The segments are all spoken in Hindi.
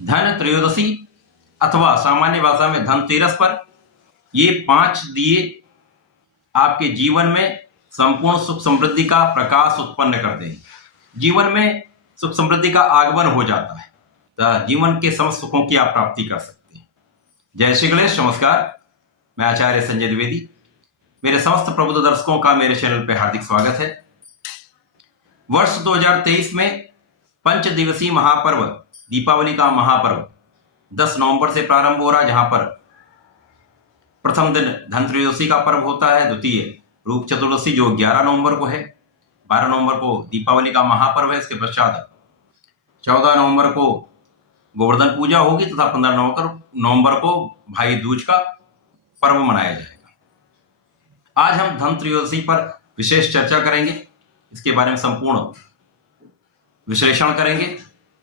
धन त्रयोदशी अथवा सामान्य भाषा में धनतेरस पर ये 5 दिए आपके जीवन में संपूर्ण सुख समृद्धि का प्रकाश उत्पन्न करते हैं। जीवन में सुख समृद्धि का आगमन हो जाता है, तो जीवन के समस्त सुखों की आप प्राप्ति कर सकते हैं। जय श्री गणेश, नमस्कार। मैं आचार्य संजय द्विवेदी। मेरे समस्त प्रबुद्ध दर्शकों का मेरे चैनल पर हार्दिक स्वागत है। वर्ष 2023 में 5 दिवसीय महापर्व दीपावली का महापर्व 10 नवंबर से प्रारंभ हो रहा है, जहां पर प्रथम दिन धनत्रयोदशी का पर्व होता है, द्वितीय रूप चतुर्दशी जो 11 नवंबर को है, 12 नवंबर को दीपावली का महापर्व है। इसके पश्चात 14 नवंबर को गोवर्धन पूजा होगी तथा 15 नवंबर को भाई दूज का पर्व मनाया जाएगा। आज हम धनत्रयोदशी पर विशेष चर्चा करेंगे, इसके बारे में संपूर्ण विश्लेषण करेंगे,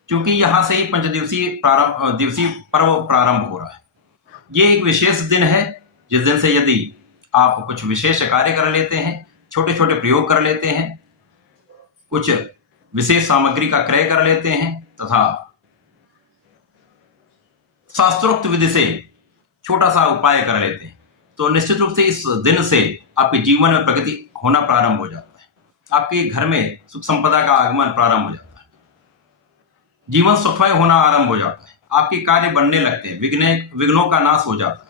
क्योंकि यहां से ही 5 दिवसीय पर्व प्रारंभ हो रहा है। ये एक विशेष दिन है जिस दिन से यदि आप कुछ विशेष कार्य कर लेते हैं, छोटे छोटे प्रयोग कर लेते हैं, कुछ विशेष सामग्री का क्रय कर लेते हैं तथा शास्त्रोक्त विधि से छोटा सा उपाय कर लेते हैं, तो निश्चित रूप से इस दिन से आपके जीवन में प्रगति होना प्रारंभ हो जाता है। आपके घर में सुख संपदा का आगमन प्रारंभ हो जाता है, जीवन सुखमय होना आरंभ हो जाता है, आपके कार्य बनने लगते हैं, विघ्नों का नाश हो जाता है।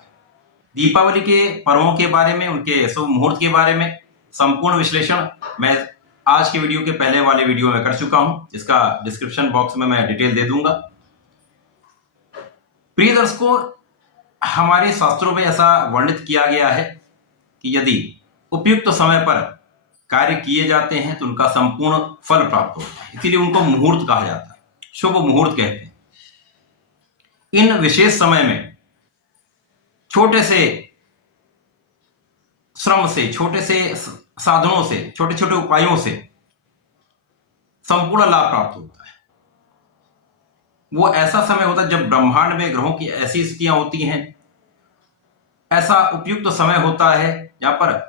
दीपावली के पर्वों के बारे में, उनके शुभ मुहूर्त के बारे में संपूर्ण विश्लेषण मैं आज के वीडियो के पहले वाले वीडियो में कर चुका हूं, जिसका डिस्क्रिप्शन बॉक्स में मैं डिटेल दे दूंगा। प्रिय दर्शकों, हमारे शास्त्रों में ऐसा वर्णित किया गया है कि यदि उपयुक्त समय पर कार्य किए जाते हैं तो उनका संपूर्ण फल प्राप्त होता है, इसीलिए उनको मुहूर्त कहा जाता है, शुभ मुहूर्त कहते हैं। इन विशेष समय में छोटे से श्रम से, छोटे से साधनों से, छोटे छोटे उपायों से संपूर्ण लाभ प्राप्त होता है। वो ऐसा समय होता है जब ब्रह्मांड में ग्रहों की ऐसी स्थितियां होती हैं, ऐसा उपयुक्त समय होता है जहां पर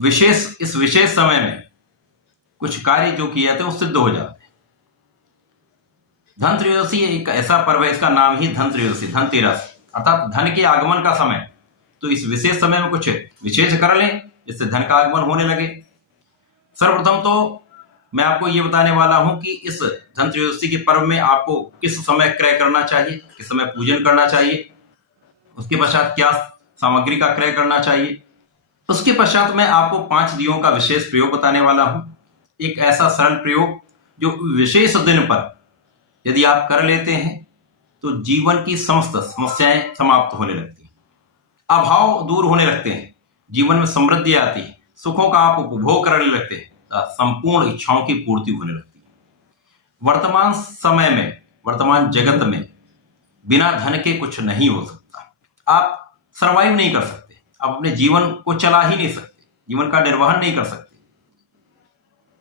इस विशेष समय में कुछ कार्य जो किए जाते हैं वो सिद्ध हो जाते हैं। धनत्रयोदशी एक ऐसा पर्व है, इसका नाम ही धनत्रयोदशी, धनतेरस अर्थात धन के आगमन का समय। तो इस विशेष समय में कुछ विशेष कर लें जिससे धन का आगमन होने लगे। सर्वप्रथम तो मैं आपको ये बताने वाला हूं कि इस धनत्रयोदशी के पर्व में आपको किस समय क्रय करना चाहिए, किस समय पूजन करना चाहिए, उसके पश्चात क्या सामग्री का क्रय करना चाहिए। उसके पश्चात मैं आपको 5 दियों का विशेष प्रयोग बताने वाला हूं। एक ऐसा सरल प्रयोग जो विशेष दिन पर यदि आप कर लेते हैं तो जीवन की समस्त समस्याएं समाप्त होने लगती हैं, अभाव दूर होने लगते हैं, जीवन में समृद्धि आती है, सुखों का आप उपभोग करने लगते हैं, संपूर्ण इच्छाओं की पूर्ति होने लगती है। वर्तमान समय में, वर्तमान जगत में बिना धन के कुछ नहीं हो सकता। आप सर्वाइव नहीं कर सकते, आप अपने जीवन को चला ही नहीं सकते, जीवन का निर्वहन नहीं कर सकते,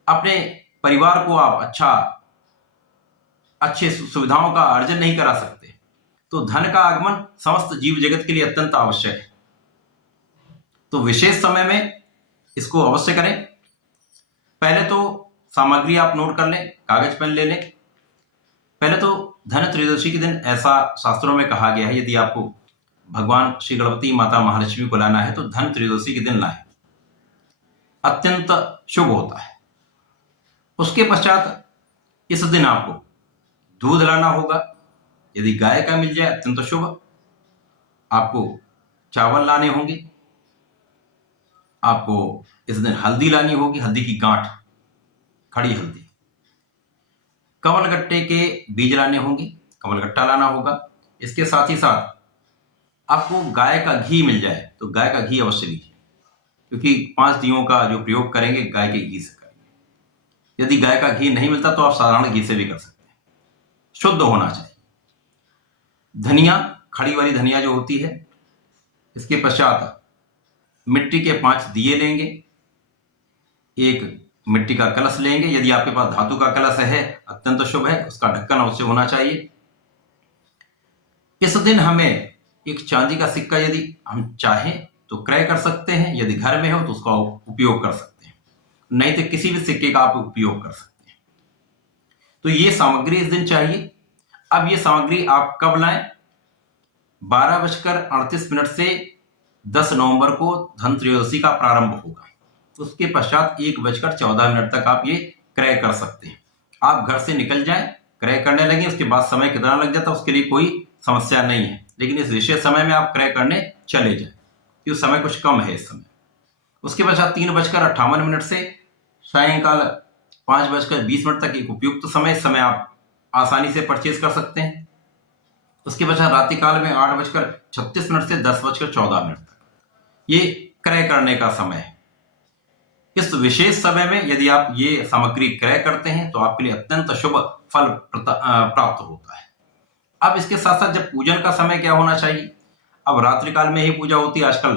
अपने परिवार को आप अच्छे सुविधाओं का अर्जन नहीं करा सकते। तो धन का आगमन समस्त जीव जगत के लिए अत्यंत आवश्यक है। तो विशेष समय में इसको अवश्य करें। पहले तो सामग्री आप नोट कर लें, कागज पेन ले लें। पहले तो धन त्रयोदशी के दिन ऐसा शास्त्रों में कहा गया है, यदि आपको भगवान श्री गणपति, माता महालक्ष्मी को लाना है तो धन त्रयोदशी के दिन लाएं, अत्यंत शुभ होता है। उसके पश्चात इस दिन आपको दूध लाना होगा, यदि गाय का मिल जाए अत्यंत शुभ। आपको चावल लाने होंगे, आपको इस दिन हल्दी लानी होगी, हल्दी की गांठ, खड़ी हल्दी। कमलगट्टे के बीज लाने होंगे, कमलगट्टा लाना होगा। इसके साथ ही साथ आपको गाय का घी मिल जाए तो गाय का घी अवश्य लीजिए, क्योंकि 5 दियों का जो प्रयोग करेंगे गाय के घी से करेंगे। यदि गाय का घी नहीं मिलता तो आप साधारण घी से भी कर सकते हैं, शुद्ध होना चाहिए। धनिया, खड़ी वाली धनिया जो होती है। इसके पश्चात मिट्टी के 5 दिए लेंगे, एक मिट्टी का कलश लेंगे, यदि आपके पास धातु का कलश है अत्यंत शुभ है, उसका ढक्कन अवश्य होना चाहिए। इस दिन हमें एक चांदी का सिक्का यदि हम चाहें तो क्रय कर सकते हैं, यदि घर में हो तो उसका उपयोग कर सकते हैं, नहीं तो किसी भी सिक्के का आप उपयोग कर सकते हैं। तो ये सामग्री इस दिन चाहिए। अब ये सामग्री आप कब लाएं? 12:38 से 10 नवंबर को धन त्रयोदशी का प्रारंभ होगा। उसके पश्चात 1:14 तक आप ये क्रय कर सकते हैं। आप घर से निकल जाएं, क्रय करने लगे, उसके बाद समय कितना लग जाता है उसके लिए कोई समस्या नहीं है, लेकिन इस विशेष समय में आप क्रय करने चले जाएं क्योंकि समय कुछ कम है इस समय। उसके पश्चात 3:58 से सायंकाल 5:20 तक एक उपयुक्त समय, इस समय आप आसानी से परचेज कर सकते हैं। उसके पश्चात रात्रि काल में 8:36 से 10:14 तक ये क्रय करने का समय है। इस विशेष समय में यदि आप ये सामग्री क्रय करते हैं तो आपके लिए अत्यंत शुभ फल प्राप्त होता है। अब इसके साथ साथ जब पूजन का समय क्या होना चाहिए? अब रात्रि काल में ही पूजा होती है, आजकल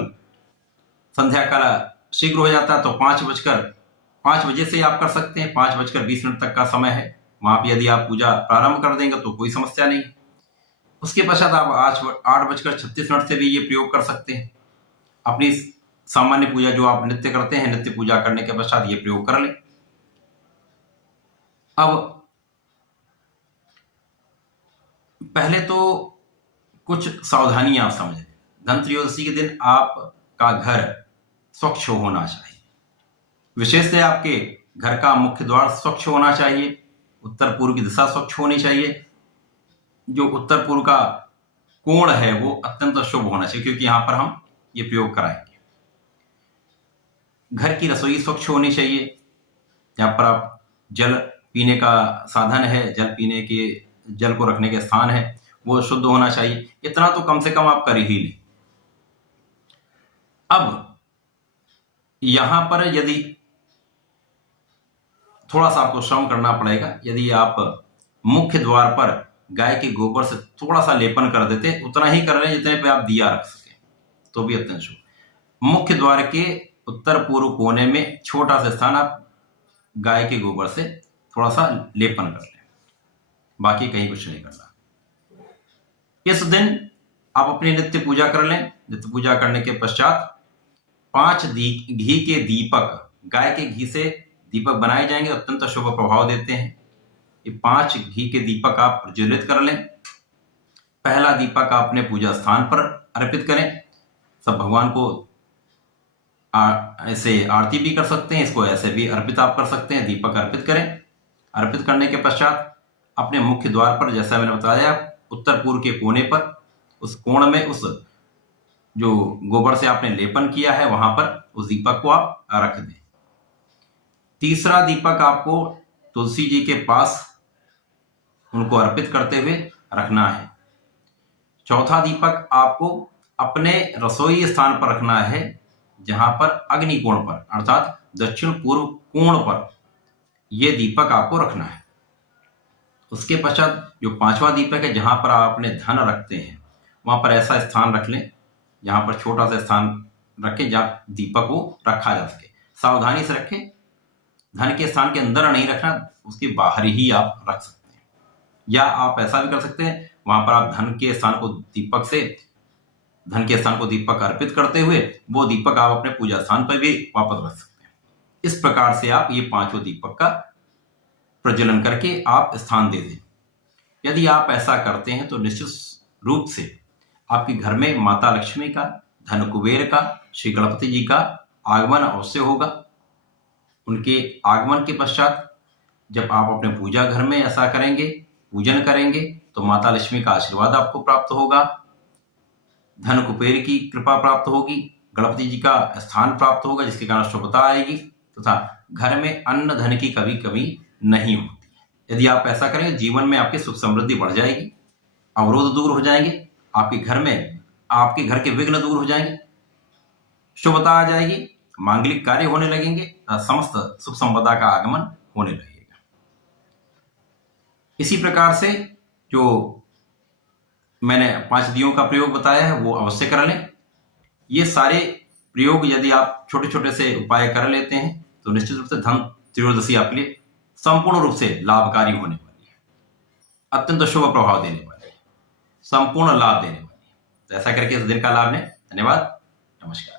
संध्या काल शीघ्र हो जाता है, तो 5 बजे से आप कर सकते हैं। 5:20 तक का समय है, वहां पर यदि आप पूजा प्रारंभ कर देंगे तो कोई समस्या नहीं। उसके पश्चात आप 8:36 से भी ये प्रयोग कर सकते हैं। अपनी सामान्य पूजा जो आप नित्य करते हैं, नित्य पूजा करने के पश्चात ये प्रयोग कर लें। अब पहले तो कुछ सावधानियां आप समझें। धन त्रयोदशी के दिन आपका घर स्वच्छ होना चाहिए। विशेष से आपके घर का मुख्य द्वार स्वच्छ होना चाहिए, उत्तर पूर्व की दिशा स्वच्छ होनी चाहिए। जो उत्तर पूर्व का कोण है वो अत्यंत शुभ होना चाहिए क्योंकि यहां पर हम ये प्रयोग कराएंगे। घर की रसोई स्वच्छ होनी चाहिए। जहां पर आप जल पीने का साधन है, जल को रखने के स्थान है, वो शुद्ध होना चाहिए। इतना तो कम से कम आप कर ही लें। अब यहां पर यदि थोड़ा सा आपको श्रम करना पड़ेगा, यदि आप मुख्य द्वार पर गाय के गोबर से थोड़ा सा लेपन कर देते, उतना ही कर रहे हैं जितने पे आप दिया रख सके, तो भी अत्यंत शुभ। मुख्य द्वार के उत्तर पूर्व कोने में छोटा सा स्थान आप गाय के गोबर से थोड़ा सा लेपन कर लें, बाकी कहीं कुछ नहीं करना। इस दिन आप अपनी नित्य पूजा कर लें। नित्य पूजा करने के पश्चात 5 घी के दीपक, गाय के घी से दीपक बनाए जाएंगे, अत्यंत शुभ प्रभाव देते हैं। ये 5 घी के दीपक आप प्रज्वलित कर लें। पहला दीपक आप अपने पूजा स्थान पर अर्पित करें। सब भगवान को ऐसे आरती भी कर सकते हैं, इसको ऐसे भी अर्पित आप कर सकते हैं। दीपक अर्पित करें। अर्पित करने के पश्चात अपने मुख्य द्वार पर, जैसा मैंने बताया, उत्तर पूर्व के कोने पर, उस कोण में उस जो गोबर से आपने लेपन किया है वहां पर उस दीपक को आप रख दें। तीसरा दीपक आपको तुलसी जी के पास उनको अर्पित करते हुए रखना है। चौथा दीपक आपको अपने रसोई स्थान पर रखना है, जहां पर अग्नि कोण पर अर्थात दक्षिण पूर्व कोण पर यह दीपक आपको रखना है। उसके पश्चात जो 5वां दीपक है, जहां पर आप अपने धन रखते हैं, वहां पर ऐसा स्थान रख लें जहां पर छोटा सा स्थान रखें जहां दीपक को रखा जा सके। सावधानी से रखें, धन के स्थान के अंदर नहीं रखना, उसके बाहर ही आप रख सकते हैं। या आप ऐसा भी कर सकते हैं, वहां पर आप धन के स्थान को दीपक अर्पित करते हुए वो दीपक आप अपने पूजा स्थान पर भी वापस रख सकते हैं। इस प्रकार से आप ये 5 दीपक का प्रज्वलन करके आप स्थान दे दें। यदि आप ऐसा करते हैं तो निश्चित रूप से आपके घर में माता लक्ष्मी का, धन कुबेर का, श्री गणपति जी का आगमन अवश्य होगा। उनके आगमन के पश्चात जब आप अपने पूजा घर में ऐसा करेंगे, पूजन करेंगे, तो माता लक्ष्मी का आशीर्वाद आपको प्राप्त होगा, धन कुबेर की कृपा प्राप्त होगी, गणपति जी का स्थान प्राप्त होगा, जिसके कारण शुभता आएगी तथा घर में अन्न धन की कभी कमी नहीं होती है। यदि आप ऐसा करेंगे, जीवन में आपकी सुख समृद्धि बढ़ जाएगी, अवरोध दूर हो जाएंगे, आपके घर के विघ्न दूर हो जाएंगे, शुभता आ जाएगी, मांगलिक कार्य होने लगेंगे, समस्त सुख संपदा का आगमन होने लगेगा। इसी प्रकार से जो मैंने 5 दियों का प्रयोग बताया है वो अवश्य कर लें। ये सारे प्रयोग यदि आप छोटे छोटे से उपाय कर लेते हैं तो निश्चित रूप से धन त्रयोदशी आपके लिए संपूर्ण रूप से लाभकारी होने वाली है, अत्यंत शुभ प्रभाव देने वाली है, संपूर्ण लाभ देने वाली है। तो ऐसा करके इस दिन का लाभ लें। धन्यवाद, नमस्कार।